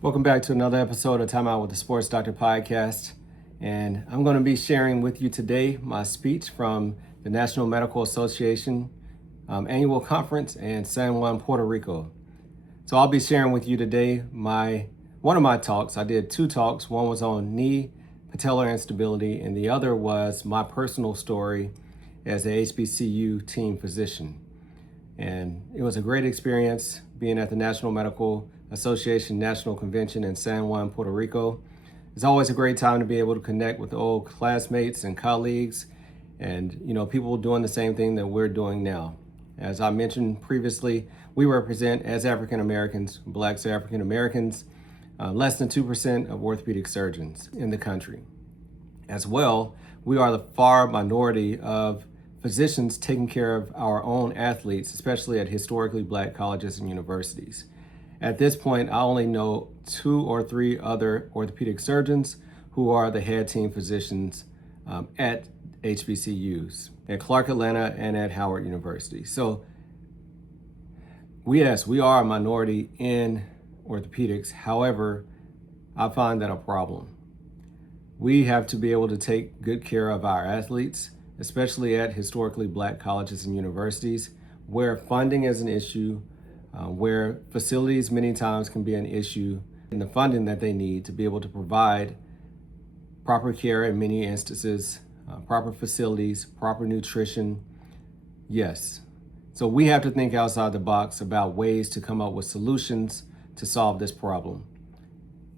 Welcome back to another episode of Time Out with the Sports Doctor podcast. And I'm going to be sharing with you today my speech from the National Medical Association annual conference in San Juan, Puerto Rico. So I'll be sharing with you today one of my talks. I did two talks. One was on knee patellar instability, and the other was my personal story as a HBCU team physician. And it was a great experience being at the National Medical Association National Convention in San Juan, Puerto Rico. It's always a great time to be able to connect with old classmates and colleagues and people doing the same thing that we're doing now. As I mentioned previously, we represent, as African Americans, Blacks, African Americans, less than 2% of orthopedic surgeons in the country. As well, we are the far minority of physicians taking care of our own athletes, especially at historically Black colleges and universities. At this point, I only know 2 or 3 other orthopedic surgeons who are the head team physicians at HBCUs, at Clark Atlanta and at Howard University. So we are a minority in orthopedics. However, I find that a problem. We have to be able to take good care of our athletes, especially at historically Black colleges and universities, where funding is an issue, where facilities many times can be an issue, and the funding that they need to be able to provide proper care in many instances, proper facilities, proper nutrition. Yes. So we have to think outside the box about ways to come up with solutions to solve this problem.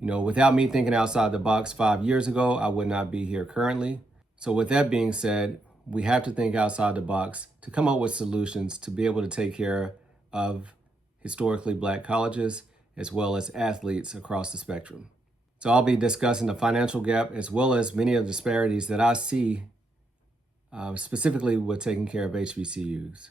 Without me thinking outside the box 5 years ago, I would not be here currently. So with that being said, we have to think outside the box to come up with solutions to be able to take care of historically Black colleges as well as athletes across the spectrum. So I'll be discussing the financial gap as well as many of the disparities that I see specifically with taking care of HBCUs.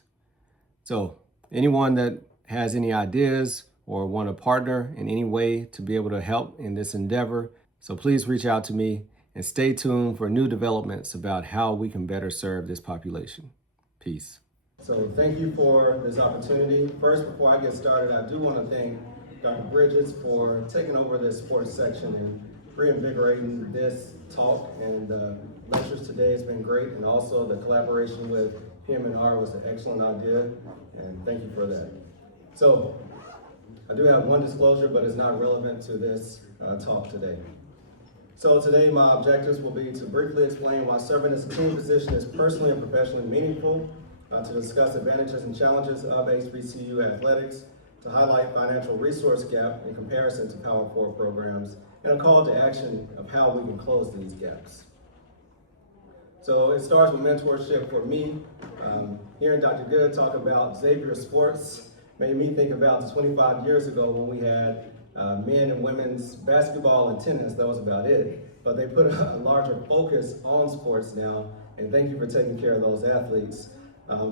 So anyone that has any ideas or want to partner in any way to be able to help in this endeavor, so please reach out to me and stay tuned for new developments about how we can better serve this population. Peace. So thank you for this opportunity. First, before I get started, I do want to thank Dr. Burgess for taking over this sports section and reinvigorating this talk, and the lectures today has been great, and also the collaboration with PM&R was an excellent idea, and thank you for that. So I do have one disclosure, but it's not relevant to this talk today. So today my objectives will be to briefly explain why serving as a team physician is personally and professionally meaningful, to discuss advantages and challenges of HBCU athletics, to highlight financial resource gap in comparison to Power 4 programs, and a call to action of how we can close these gaps. So it starts with mentorship for me. Hearing Dr. Good talk about Xavier Sports made me think about 25 years ago when we had men and women's basketball and tennis. That was about it. But they put a larger focus on sports now, and thank you for taking care of those athletes.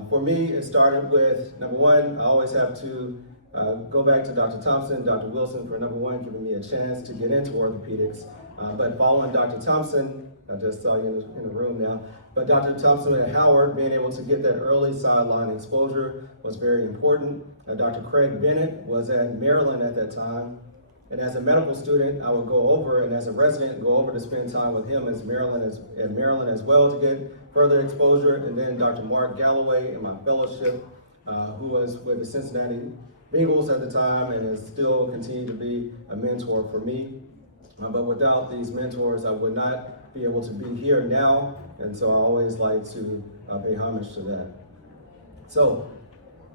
For me, it started with, number one, I always have to go back to Dr. Thompson, Dr. Wilson, for number one, giving me a chance to get into orthopedics. But following Dr. Thompson, I just saw you in the room now, but Dr. Thompson at Howard, being able to get that early sideline exposure was very important. Dr. Craig Bennett was at Maryland at that time. And as a medical student, I would go over, and as a resident, go over to spend time with him at Maryland as well to get further exposure. And then Dr. Mark Galloway in my fellowship, who was with the Cincinnati Bengals at the time and has still continued to be a mentor for me. But without these mentors, I would not be able to be here now. And so I always like to pay homage to that. So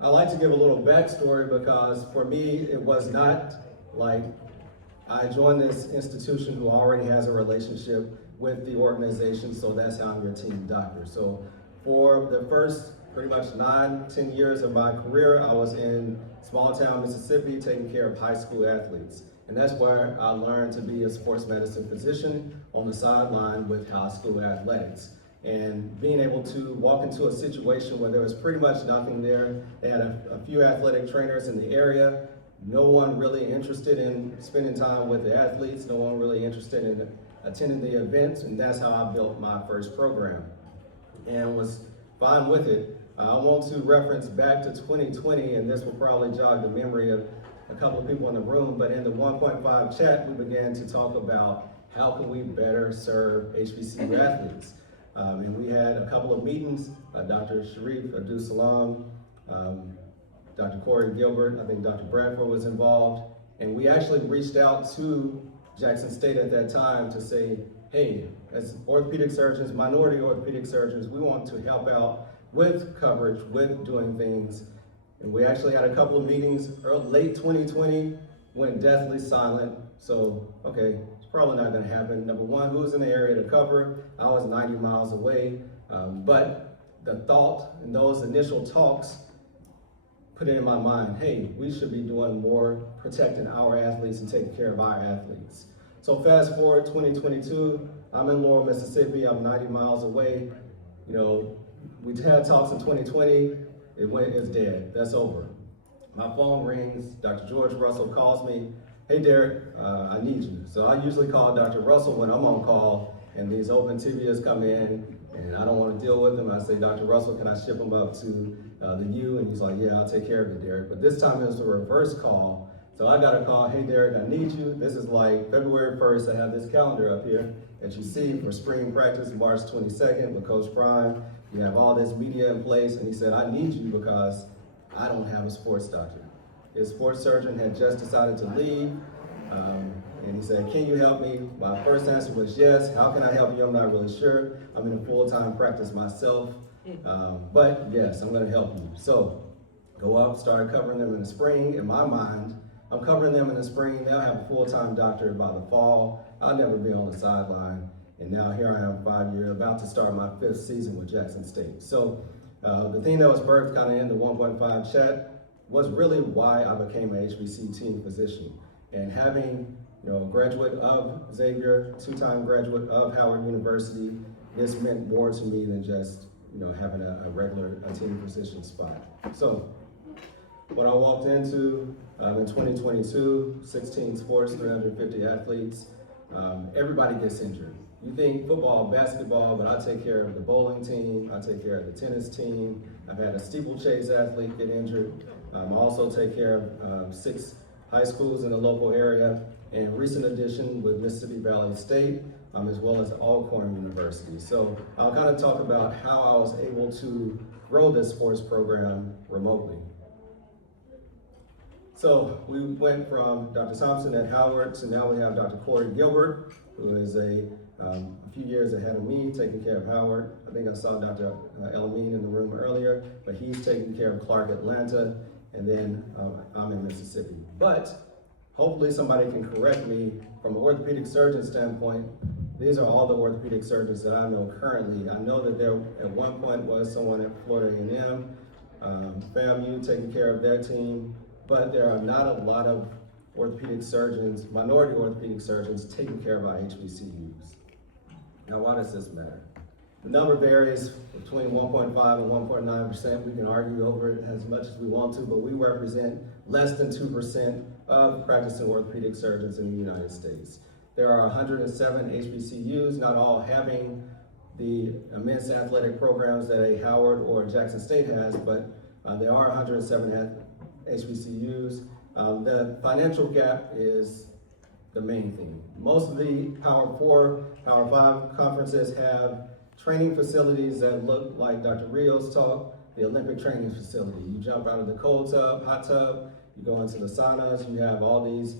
I like to give a little backstory, because for me, it was not like I joined this institution who already has a relationship with the organization, so that's how I'm your team doctor. So for the first pretty much 9-10 years of my career, I was in small town Mississippi taking care of high school athletes. And that's where I learned to be a sports medicine physician on the sideline with high school athletics. And being able to walk into a situation where there was pretty much nothing there. They had a few athletic trainers in the area, no one really interested in spending time with the athletes, no one really interested in attending the events, and that's how I built my first program and was fine with it. I want to reference back to 2020, and this will probably jog the memory of a couple of people in the room, but in the 1.5 chat, we began to talk about how can we better serve HBCU athletes. And we had a couple of meetings, Dr. Sharif Abdul Salam, Dr. Corey Gilbert, I think Dr. Bradford was involved, and we actually reached out to Jackson State at that time to say, hey, as orthopedic surgeons, minority orthopedic surgeons, we want to help out with coverage, with doing things. And we actually had a couple of meetings late 2020, went deathly silent. So, okay, it's probably not gonna happen. Number one, who's in the area to cover? I was 90 miles away. But the thought and those initial talks put it in my mind, hey, we should be doing more protecting our athletes and taking care of our athletes. So fast forward 2022, I'm in Laurel, Mississippi, I'm 90 miles away. You know, we had talks in 2020, it's dead, that's over. My phone rings, Dr. George Russell calls me, hey Derrick, I need you. So I usually call Dr. Russell when I'm on call and these open tibias come in and I don't want to deal with them. I say, Dr. Russell, can I ship them up to the U? And he's like, yeah, I'll take care of it, Derrick. But this time it was a reverse call. So I got a call, hey Derrick, I need you. This is like February 1st, I have this calendar up here that you see for spring practice, March 22nd with Coach Prime. You have all this media in place, and he said, I need you because I don't have a sports doctor. His sports surgeon had just decided to leave, and he said, can you help me? My first answer was yes. How can I help you? I'm not really sure. I'm in a full-time practice myself, but yes, I'm gonna help you. So go up, start covering them in the spring. In my mind, I'm covering them in the spring. They'll have a full-time doctor by the fall. I'll never be on the sideline. And now here I am, 5 years, about to start my 5th season with Jackson State. So the thing that was birthed kind of in the 1.5 chat was really why I became an HBC team physician. And having, you know, a graduate of Xavier, 2-time graduate of Howard University, this meant more to me than just, you know, having a regular team physician spot. So when I walked into in 2022, 16 sports, 350 athletes, everybody gets injured. You think football, basketball, but I take care of the bowling team, I take care of the tennis team. I've had a steeplechase athlete get injured. I also take care of 6 high schools in the local area, and recent addition with Mississippi Valley State, as well as Alcorn University. So I'll kind of talk about how I was able to grow this sports program remotely. So we went from Dr. Thompson at Howard to now we have Dr. Corey Gilbert, who is a few years ahead of me, taking care of Howard. I think I saw Dr. Elamine in the room earlier, but he's taking care of Clark Atlanta, and then I'm in Mississippi. But hopefully somebody can correct me from an orthopedic surgeon standpoint. These are all the orthopedic surgeons that I know currently. I know that there at one point was someone at Florida A&M, FAMU taking care of their team, but there are not a lot of orthopedic surgeons, minority orthopedic surgeons taking care of our HBCUs. Now, why does this matter? The number varies between 1.5 and 1.9%. We can argue over it as much as we want to, but we represent less than 2% of practicing orthopedic surgeons in the United States. There are 107 HBCUs, not all having the immense athletic programs that a Howard or a Jackson State has, but there are 107 HBCUs. The financial gap is the main thing. Most of the Power 4, Power 5 conferences have training facilities that look like Dr. Rios talk, the Olympic training facility. You jump out of the cold tub, hot tub, you go into the saunas, you have all these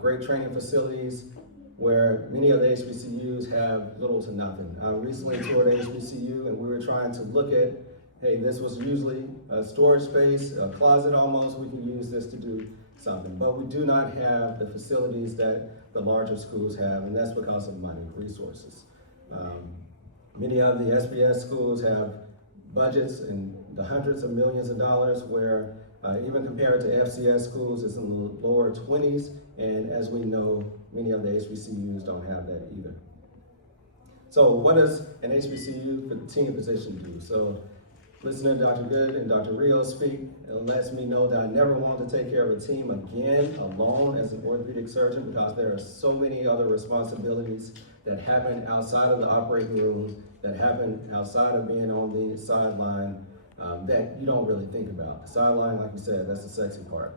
great training facilities where many of the HBCUs have little to nothing. I recently toured a HBCU and we were trying to look at, hey, this was usually a storage space, a closet almost, we can use this to do something. But we do not have the facilities that the larger schools have, and that's because of money, resources. Many of the SBS schools have budgets in the hundreds of millions of dollars, where even compared to FCS schools, it's in the lower 20s, and as we know, many of the HBCUs don't have that either. So what does an HBCU team physician do? So listening to Dr. Good and Dr. Rios speak, it lets me know that I never want to take care of a team again alone as an orthopedic surgeon, because there are so many other responsibilities that happen outside of the operating room, that happen outside of being on the sideline, that you don't really think about. The sideline, like you said, that's the sexy part.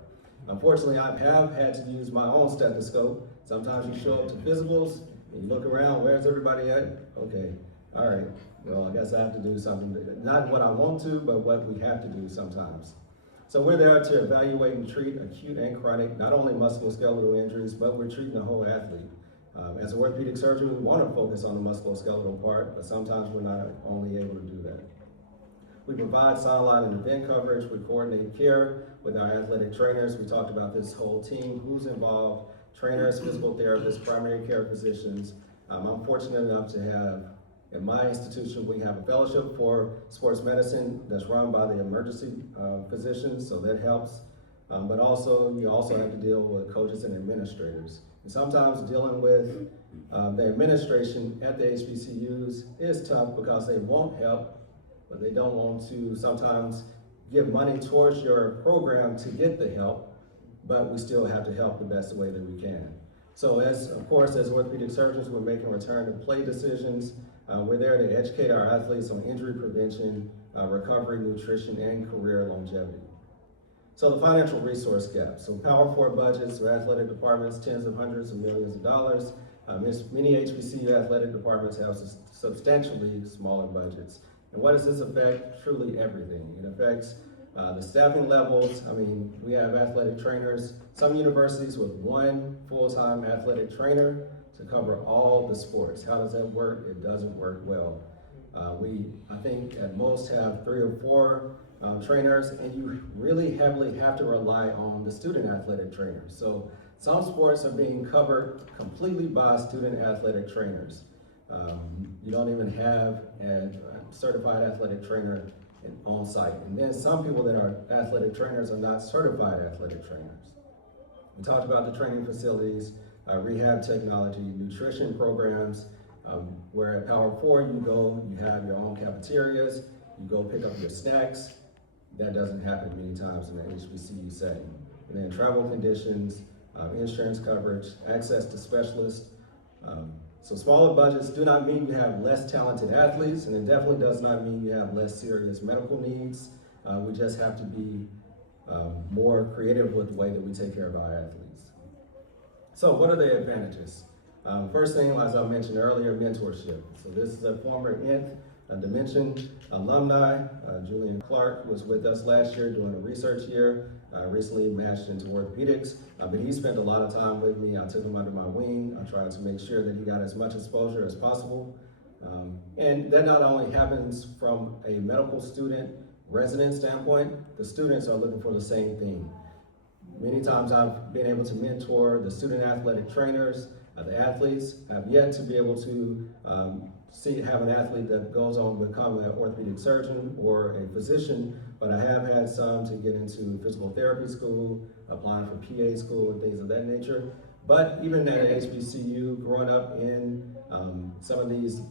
Unfortunately, I have had to use my own stethoscope. Sometimes you show up to physicals, and you look around, where's everybody at? Okay, all right, well, I guess I have to do something, not what I want to, but what we have to do sometimes. So we're there to evaluate and treat acute and chronic, not only musculoskeletal injuries, but we're treating the whole athlete. As an orthopedic surgeon, we want to focus on the musculoskeletal part, but sometimes we're not only able to do that. We provide sideline and event coverage. We coordinate care with our athletic trainers. We talked about this whole team, who's involved, trainers, physical therapists, primary care physicians. I'm fortunate enough to have, in my institution, we have a fellowship for sports medicine that's run by the emergency physicians, so that helps. But also, you also have to deal with coaches and administrators. And sometimes dealing with the administration at the HBCUs is tough because they won't help, but they don't want to sometimes give money towards your program to get the help, but we still have to help the best way that we can. So of course, as orthopedic surgeons, we're making return to play decisions. We're there to educate our athletes on injury prevention, recovery, nutrition, and career longevity. So the financial resource gap. So Power 4 budgets for athletic departments, tens of hundreds of millions of dollars. Many HBCU athletic departments have substantially smaller budgets. And what does this affect? Truly everything. It affects the staffing levels. I mean, we have athletic trainers, some universities with one full-time athletic trainer to cover all the sports. How does that work? It doesn't work well. I think at most have 3 or 4 trainers, and you really heavily have to rely on the student athletic trainers. So some sports are being covered completely by student athletic trainers. You don't even have a certified athletic trainer on site. And then some people that are athletic trainers are not certified athletic trainers. We talked about the training facilities, rehab technology, nutrition programs, where at Power 4 you go, you have your own cafeterias, you go pick up your snacks. That doesn't happen many times in the HBCU setting. And then travel conditions, insurance coverage, access to specialists. So smaller budgets do not mean you have less talented athletes, and it definitely does not mean you have less serious medical needs. We just have to be more creative with the way that we take care of our athletes. So what are the advantages? First thing, as I mentioned earlier, mentorship. So this is a former Nth Dimension alumni. Julian Clark was with us last year doing a research year, recently matched into orthopedics, but he spent a lot of time with me. I took him under my wing. I tried to make sure that he got as much exposure as possible. And that not only happens from a medical student resident standpoint, the students are looking for the same thing. Many times I've been able to mentor the student athletic trainers, the athletes. I've yet to be able to have an athlete that goes on to become an orthopedic surgeon or a physician, but I have had some to get into physical therapy school, applying for PA school and things of that nature. But even at HBCU, growing up in some of these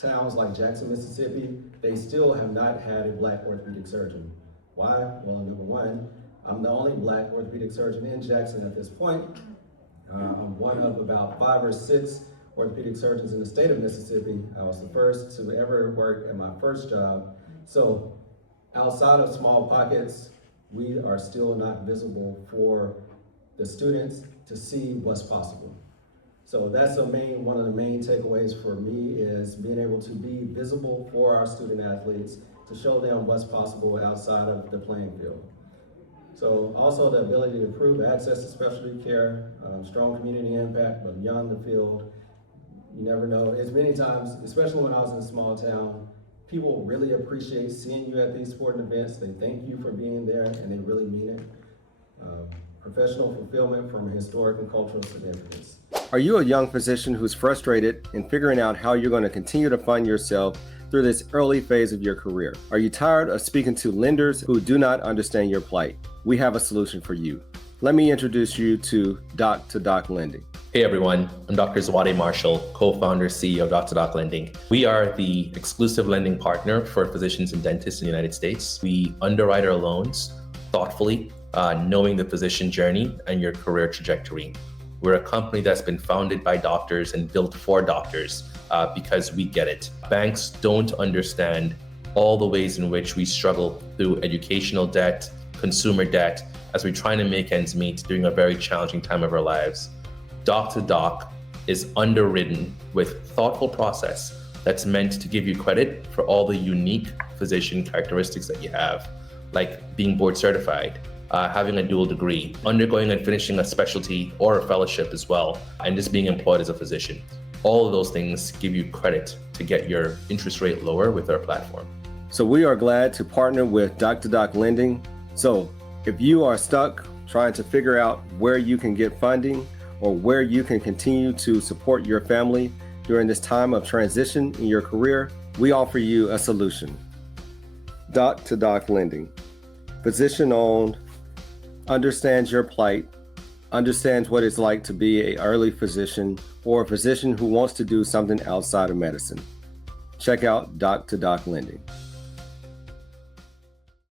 towns like Jackson, Mississippi, they still have not had a Black orthopedic surgeon. Why? Well, number one, I'm the only Black orthopedic surgeon in Jackson at this point. I'm one of about 5 or 6 orthopedic surgeons in the state of Mississippi. I was the first to ever work at my first job. So outside of small pockets, we are still not visible for the students to see what's possible. So that's one of the main takeaways for me is being able to be visible for our student athletes to show them what's possible outside of the playing field. So also the ability to improve access to specialty care, strong community impact, but beyond the field. You never know. As many times, especially when I was in a small town, people really appreciate seeing you at these sporting events. They thank you for being there, and they really mean it. Professional fulfillment from historic and cultural significance. Are you a young physician who's frustrated in figuring out how you're going to continue to fund yourself through this early phase of your career? Are you tired of speaking to lenders who do not understand your plight? We have a solution for you. Let me introduce you to Doc Lending. Hey everyone, I'm Dr. Zawade Marshall, co-founder, CEO of Dr. Lending. We are the exclusive lending partner for physicians and dentists in the United States. We underwrite our loans thoughtfully, knowing the physician journey and your career trajectory. We're a company that's been founded by doctors and built for doctors because we get it. Banks don't understand all the ways in which we struggle through educational debt, consumer debt, as we're trying to make ends meet during a very challenging time of our lives. Doc to Doc is underwritten with thoughtful process that's meant to give you credit for all the unique physician characteristics that you have, like being board certified, having a dual degree, undergoing and finishing a specialty or a fellowship as well, and just being employed as a physician. All of those things give you credit to get your interest rate lower with our platform. So we are glad to partner with Dr. Doc Lending. So if you are stuck trying to figure out where you can get funding or where you can continue to support your family during this time of transition in your career, we offer you a solution. Doc to Doc Lending, physician owned, understands your plight, understands what it's like to be an early physician or a physician who wants to do something outside of medicine. Check out Doc to Doc Lending.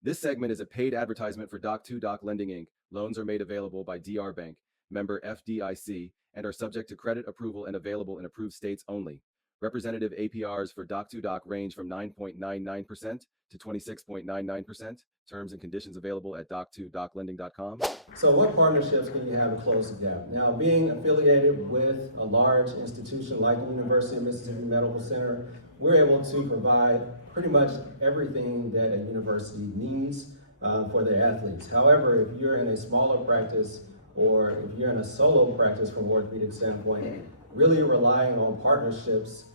This segment is a paid advertisement for Doc2Doc Lending Inc. Loans are made available by DR Bank, member FDIC, and are subject to credit approval and available in approved states only. Representative APRs for Doc2Doc range from 9.99% to 26.99%. Terms and conditions available at doc2doclending.com. So what partnerships can you have to close the gap? Now, being affiliated with a large institution like the University of Mississippi Medical Center, we're able to provide pretty much everything that a university needs for their athletes. However, if you're in a smaller practice or if you're in a solo practice from an orthopedic standpoint, really relying on partnerships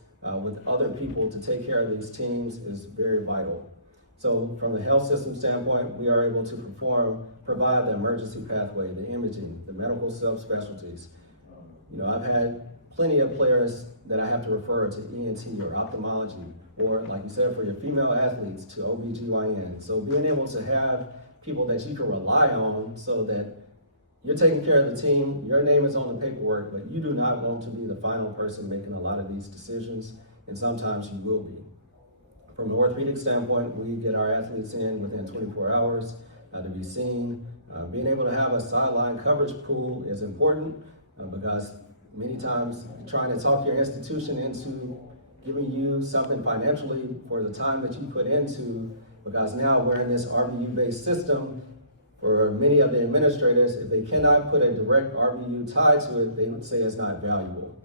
with other people to take care of these teams is very vital. So from the health system standpoint, we are able to provide the emergency pathway, the imaging, the medical subspecialties. You know, I've had plenty of players that I have to refer to ENT or ophthalmology, or like you said, for your female athletes to OBGYN. So being able to have people that you can rely on so that you're taking care of the team, your name is on the paperwork, but you do not want to be the final person making a lot of these decisions, and sometimes you will be. From an orthopedic standpoint, we get our athletes in within 24 hours to be seen. Being able to have a sideline coverage pool is important because many times trying to talk your institution into giving you something financially for the time that you put into, because now we're in this RVU-based system. For many of the administrators, if they cannot put a direct RVU tied to it, they would say it's not valuable.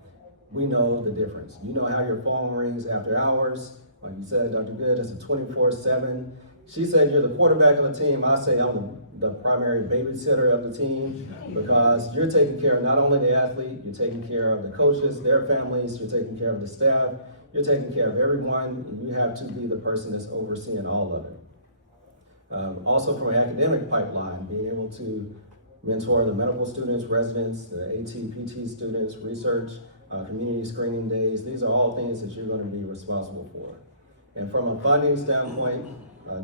We know the difference. You know how your phone rings after hours. Like you said, Dr. Good, it's a 24/7. She said you're the quarterback of the team. I say I'm the primary babysitter of the team, because you're taking care of not only the athlete, you're taking care of the coaches, their families, you're taking care of the staff, you're taking care of everyone, and you have to be the person that's overseeing all of it. Also from an academic pipeline, being able to mentor the medical students, residents, the AT, PT students, research, community screening days. These are all things that you're going to be responsible for. And from a funding standpoint,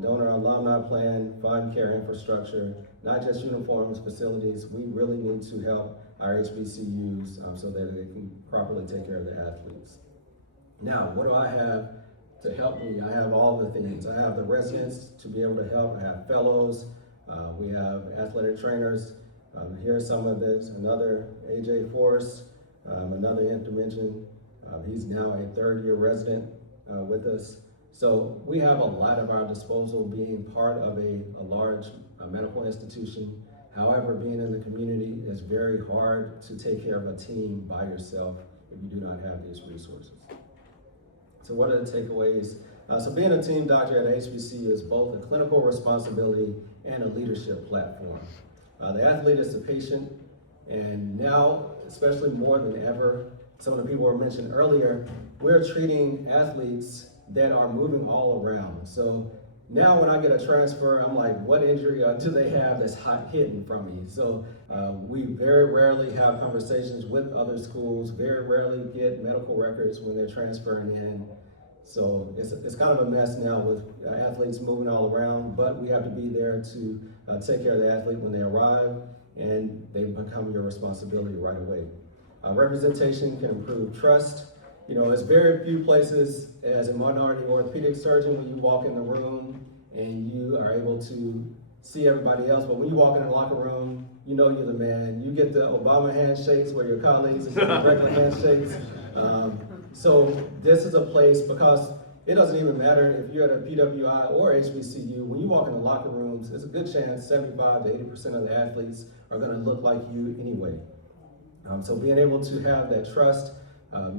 donor alumni plan, fund care infrastructure, not just uniforms, facilities. We really need to help our HBCUs so that they can properly take care of the athletes. Now, what do I have to help me? I have all the things. I have the residents to be able to help. I have fellows. We have athletic trainers. Here's some of this. Another AJ Forrest, another intervention. He's now a third-year resident with us. So we have a lot at our disposal being part of a large medical institution. However, being in the community is very hard to take care of a team by yourself if you do not have these resources. So what are the takeaways? So being a team doctor at HBCU is both a clinical responsibility and a leadership platform. The athlete is the patient, and now, especially more than ever, some of the people were mentioned earlier, we're treating athletes that are moving all around. So now when I get a transfer, I'm like, what injury do they have that's hidden from me? So we very rarely have conversations with other schools, very rarely get medical records when they're transferring in. So it's kind of a mess now with athletes moving all around, but we have to be there to take care of the athlete when they arrive, and they become your responsibility right away. Representation can improve trust. You know, there's very few places as a minority orthopedic surgeon when you walk in the room and you are able to see everybody else, but when you walk in the locker room, you know you're the man. You get the Obama handshakes where your colleagues are getting regular handshakes. So this is a place, because it doesn't even matter if you're at a PWI or HBCU. When you walk in the locker rooms, there's a good chance 75 to 80% of the athletes are going to look like you anyway. So being able to have that trust,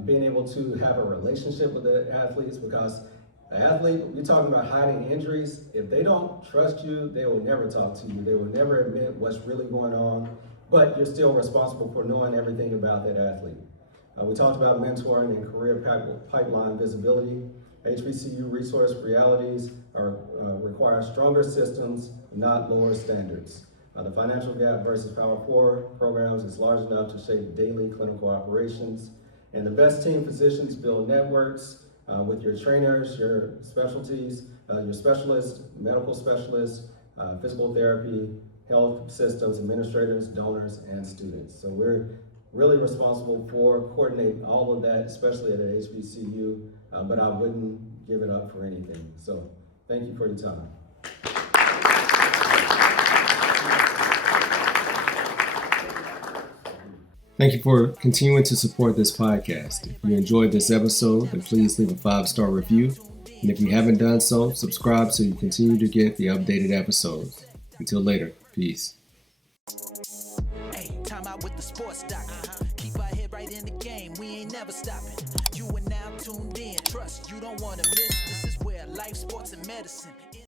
being able to have a relationship with the athletes, because the athlete, you're talking about hiding injuries. If they don't trust you, they will never talk to you. They will never admit what's really going on, but you're still responsible for knowing everything about that athlete. We talked about mentoring and career pipeline visibility. HBCU resource realities require stronger systems, not lower standards. The financial gap versus Power 4 programs is large enough to shape daily clinical operations. And the best team physicians build networks with your trainers, your specialties, your specialists, medical specialists, physical therapy, health systems, administrators, donors, and students. So we're really responsible for coordinating all of that, especially at an HBCU, but I wouldn't give it up for anything. So thank you for your time. Thank you for continuing to support this podcast. If you enjoyed this episode, then please leave a 5-star review. And if you haven't done so, subscribe so you continue to get the updated episodes. Until later, peace. Hey, time out with the sports doc. Keep our head right in the game. We ain't never stopping. You are now tuned in. Trust you don't want to miss. This is where life, sports, and medicine